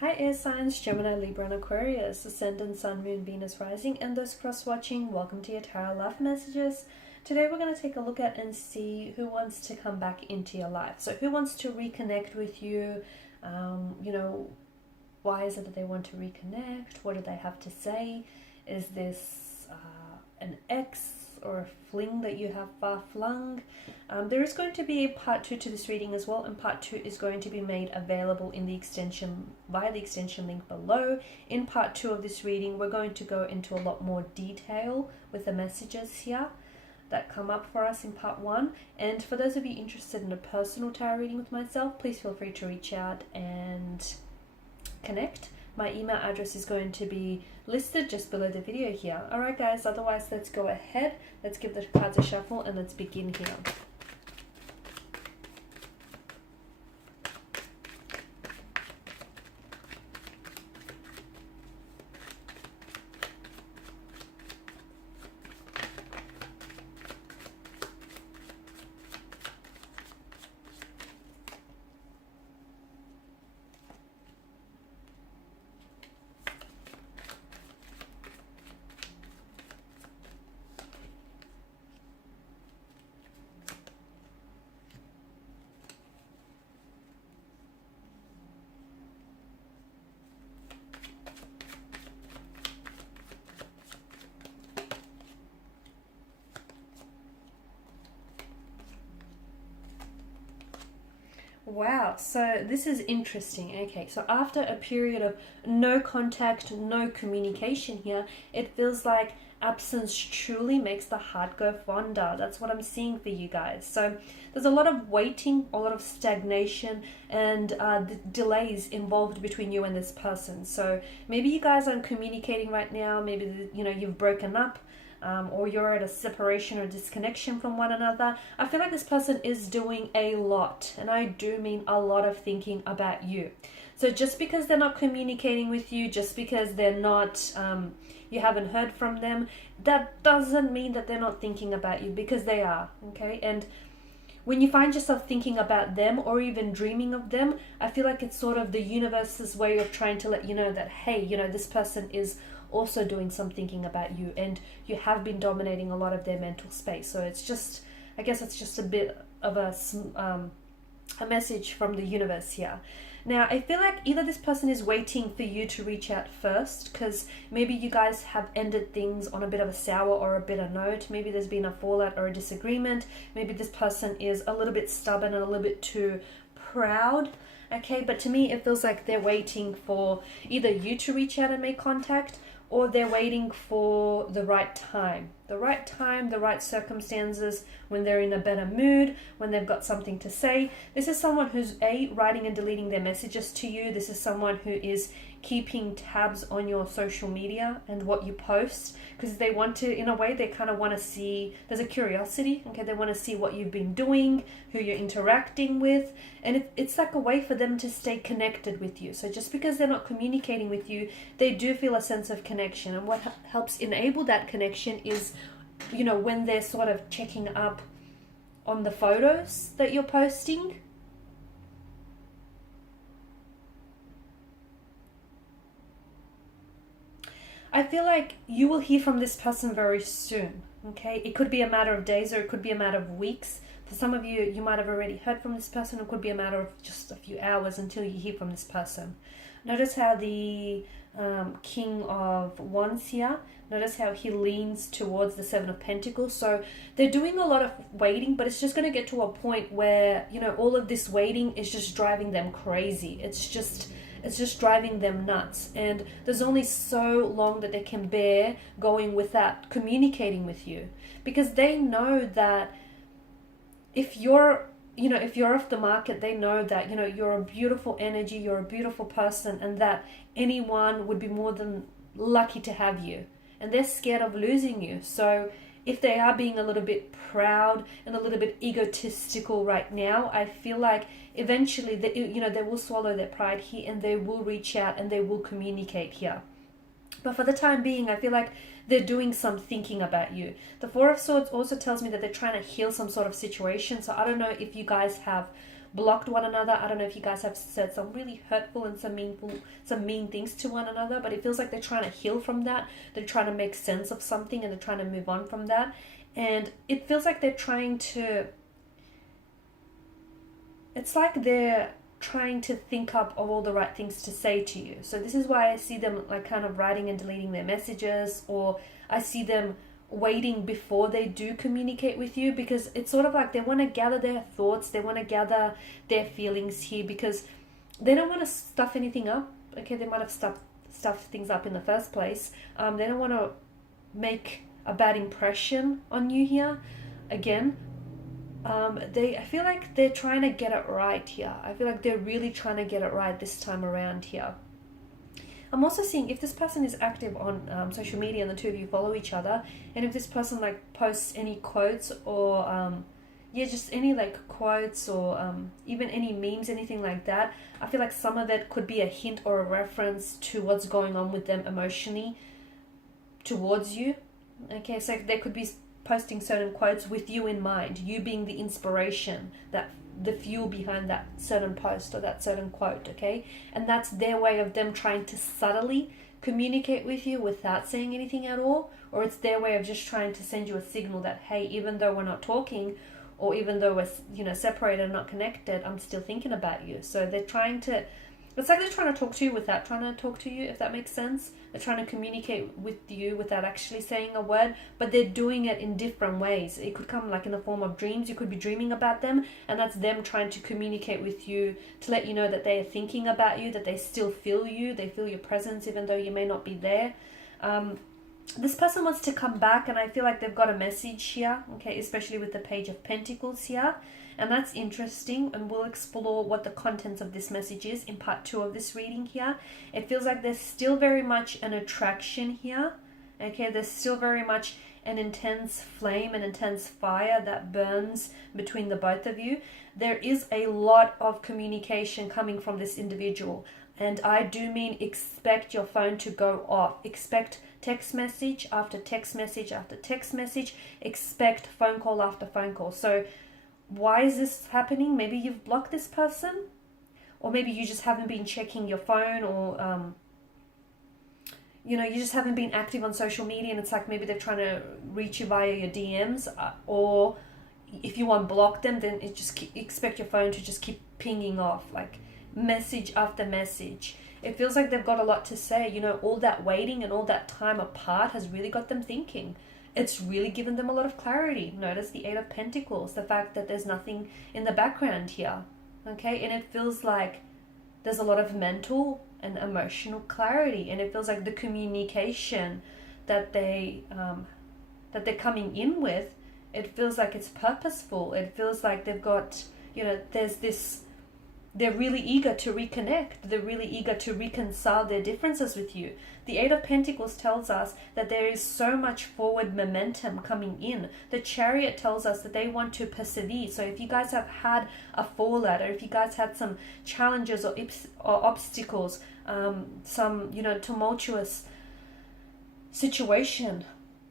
Hi air signs, Gemini, Libra and Aquarius, Ascendant, Sun, Moon, Venus, Rising, and those cross-watching. Welcome to your Tarot Love Messages. Today we're going to take a look at and see who wants to come back into your life. So who wants to reconnect with you? Why is it that they want to reconnect? What do they have to say? Is this an ex or a fling that you have far flung? There is going to be a part 2 to this reading as well, and part 2 is going to be made available in the extension via the extension link below. In part 2 of this reading, we're going to go into a lot more detail with the messages here that come up for us in part 1. And for those of you interested in a personal tarot reading with myself, please feel free to reach out and connect. My email address is going to be listed just below the video here. Alright guys, otherwise let's go ahead, let's give the cards a shuffle and let's begin here. Wow, so this is interesting. Okay, so after a period of no contact, no communication here, it feels like absence truly makes the heart go fonder. That's what I'm seeing for you guys. So there's a lot of waiting, a lot of stagnation, and delays involved between you and this person. So maybe you guys aren't communicating right now. Maybe you've broken up. Or you're at a separation or disconnection from one another. I feel like this person is doing a lot, and I do mean a lot of thinking about you. So just because they're not communicating with you, just because they're not, you haven't heard from them, that doesn't mean that they're not thinking about you, because they are, okay? And when you find yourself thinking about them or even dreaming of them, I feel like it's sort of the universe's way of trying to let you know that, hey, this person is also doing some thinking about you, and you have been dominating a lot of their mental space. So it's just, I guess it's just a bit of a message from the universe here. Now, I feel like either this person is waiting for you to reach out first, because maybe you guys have ended things on a bit of a sour or a bitter note. Maybe there's been a fallout or a disagreement. Maybe this person is a little bit stubborn and a little bit too proud. Okay, but to me, it feels like they're waiting for either you to reach out and make contact, or they're waiting for the right time, the right circumstances, when they're in a better mood, when they've got something to say. This is someone who's writing and deleting their messages to you. This is someone who is keeping tabs on your social media and what you post, because they want to, in a way, they kind of want to see, there's a curiosity, okay? They want to see what you've been doing, who you're interacting with, and it's like a way for them to stay connected with you. So just because they're not communicating with you, they do feel a sense of connection, and what helps enable that connection is, when they're sort of checking up on the photos that you're posting. I feel like you will hear from this person very soon, okay? It could be a matter of days, or it could be a matter of weeks. For some of you, you might have already heard from this person. It could be a matter of just a few hours until you hear from this person. Notice how the King of Wands here, notice how he leans towards the Seven of Pentacles. So they're doing a lot of waiting, but it's just going to get to a point where, all of this waiting is just driving them crazy. It's just driving them nuts, and there's only so long that they can bear going without communicating with you, because they know that if you're off the market, they know that you're a beautiful energy, you're a beautiful person, and that anyone would be more than lucky to have you, and they're scared of losing you. So if they are being a little bit proud and a little bit egotistical right now, I feel like eventually they will swallow their pride here, and they will reach out and they will communicate here. But for the time being, I feel like they're doing some thinking about you. The Four of Swords also tells me that they're trying to heal some sort of situation. So I don't know if you guys have blocked one another. I don't know if you guys have said some really hurtful and some mean things to one another, but it feels like they're trying to heal from that. They're trying to make sense of something and they're trying to move on from that. And it feels like they're trying to, it's like they're trying to think up of all the right things to say to you. So this is why I see them like kind of writing and deleting their messages, or I see them waiting before they do communicate with you, because it's sort of like they want to gather their thoughts, they want to gather their feelings here, because they don't want to stuff anything up. Okay, they might have stuffed things up in the first place. They don't want to make a bad impression on you here. Again, I feel like they're trying to get it right here. I feel like they're really trying to get it right this time around here. I'm also seeing if this person is active on social media and the two of you follow each other, and if this person like posts any quotes or just any like quotes or even any memes, anything like that, I feel like some of it could be a hint or a reference to what's going on with them emotionally towards you. Okay, so they could be posting certain quotes with you in mind, you being the inspiration, that the fuel behind that certain post or that certain quote. Okay, and that's their way of them trying to subtly communicate with you without saying anything at all, or it's their way of just trying to send you a signal that, hey, even though we're not talking, or even though we're separated and not connected, I'm still thinking about you. So they're trying to, it's like they're trying to talk to you without trying to talk to you, if that makes sense. They're trying to communicate with you without actually saying a word, but they're doing it in different ways. It could come like in the form of dreams. You could be dreaming about them, and that's them trying to communicate with you to let you know that they are thinking about you, that they still feel you, they feel your presence even though you may not be there. This person wants to come back, and I feel like they've got a message here, okay, especially with the Page of Pentacles here. And that's interesting, and we'll explore what the contents of this message is in part 2 of this reading here. It feels like there's still very much an attraction here. Okay, there's still very much an intense flame, an intense fire that burns between the both of you. There is a lot of communication coming from this individual. And I do mean expect your phone to go off. Expect text message after text message after text message. Expect phone call after phone call. So why is this happening? Maybe you've blocked this person, or maybe you just haven't been checking your phone, or you just haven't been active on social media, and it's like maybe they're trying to reach you via your DMs, or if you unblock them, then expect your phone to just keep pinging off like message after message. It feels like they've got a lot to say. All that waiting and all that time apart has really got them thinking. It's really given them a lot of clarity. Notice the 8 of Pentacles, the fact that there's nothing in the background here. Okay, and it feels like there's a lot of mental and emotional clarity, and it feels like the communication that they're coming in with, it feels like it's purposeful. It feels like they've got, there's this, they're really eager to reconnect. They're really eager to reconcile their differences with you. The 8 of Pentacles tells us that there is so much forward momentum coming in. The Chariot tells us that they want to persevere. So if you guys have had a fallout, or if you guys had some challenges or obstacles, some, tumultuous situation,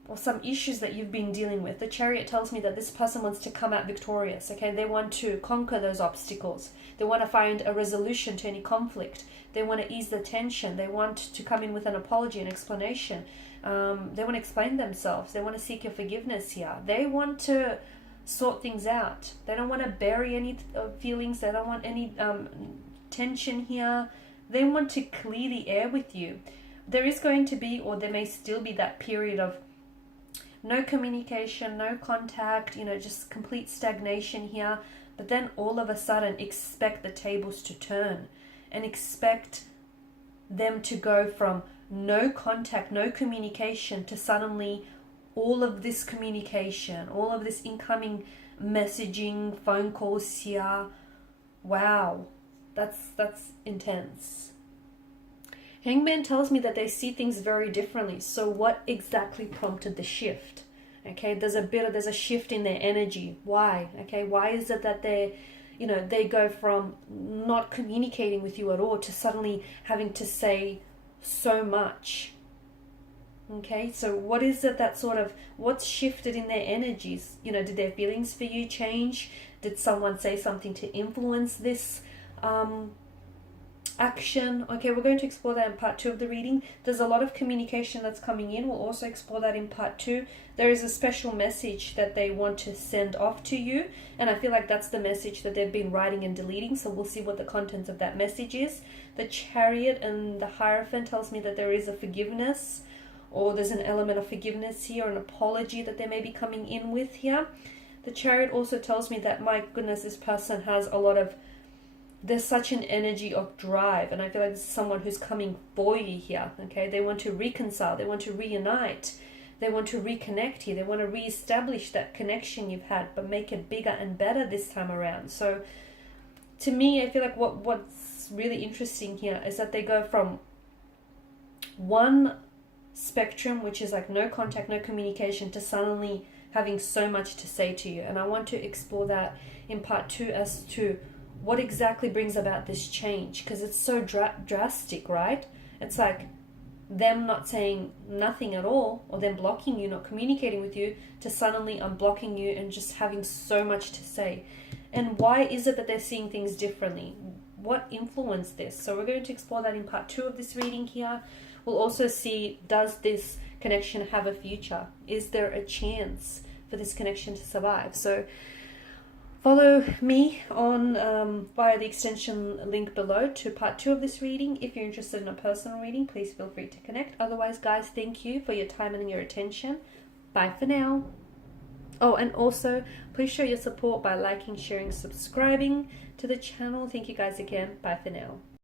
or some issues that you've been dealing with, the Chariot tells me that this person wants to come out victorious. Okay, they want to conquer those obstacles. They want to find a resolution to any conflict. They want to ease the tension. They want to come in with an apology, an explanation. They want to explain themselves. They want to seek your forgiveness here. They want to sort things out. They don't want to bury any feelings. They don't want any tension here. They want to clear the air with you. There is going to be, or there may still be, that period of no communication, no contact, just complete stagnation here. But then all of a sudden, expect the tables to turn, and expect them to go from no contact, no communication, to suddenly all of this communication, all of this incoming messaging, phone calls here. Wow, that's intense. Hangman tells me that they see things very differently. So what exactly prompted the shift? Okay, there's a shift in their energy. Why? Okay, why is it that they go from not communicating with you at all to suddenly having to say so much? Okay, so what is it that what's shifted in their energies? Did their feelings for you change? Did someone say something to influence this action? Okay, we're going to explore that in part 2 of the reading. There's a lot of communication that's coming in. We'll also explore that in part 2. There is a special message that they want to send off to you, and I feel like that's the message that they've been writing and deleting, so we'll see what the contents of that message is. The Chariot and the Hierophant tells me that there is a forgiveness, or there's an element of forgiveness here, or an apology that they may be coming in with here. The Chariot also tells me that, my goodness, this person has a lot of, there's such an energy of drive, and I feel like this is someone who's coming for you here, okay? They want to reconcile, they want to reunite, they want to reconnect here, they want to reestablish that connection you've had, but make it bigger and better this time around. So to me, I feel like what's really interesting here is that they go from one spectrum, which is like no contact, no communication, to suddenly having so much to say to you. And I want to explore that in part 2 as to what exactly brings about this change, because it's so drastic, right? It's like them not saying nothing at all, or them blocking you, not communicating with you, to suddenly unblocking you and just having so much to say. And why is it that they're seeing things differently? What influenced this? So we're going to explore that in part 2 of this reading here. We'll also see, does this connection have a future? Is there a chance for this connection to survive? So follow me on via the extension link below to part 2 of this reading. If you're interested in a personal reading, please feel free to connect. Otherwise, guys, thank you for your time and your attention. Bye for now. Oh, and also, please show your support by liking, sharing, subscribing to the channel. Thank you guys again. Bye for now.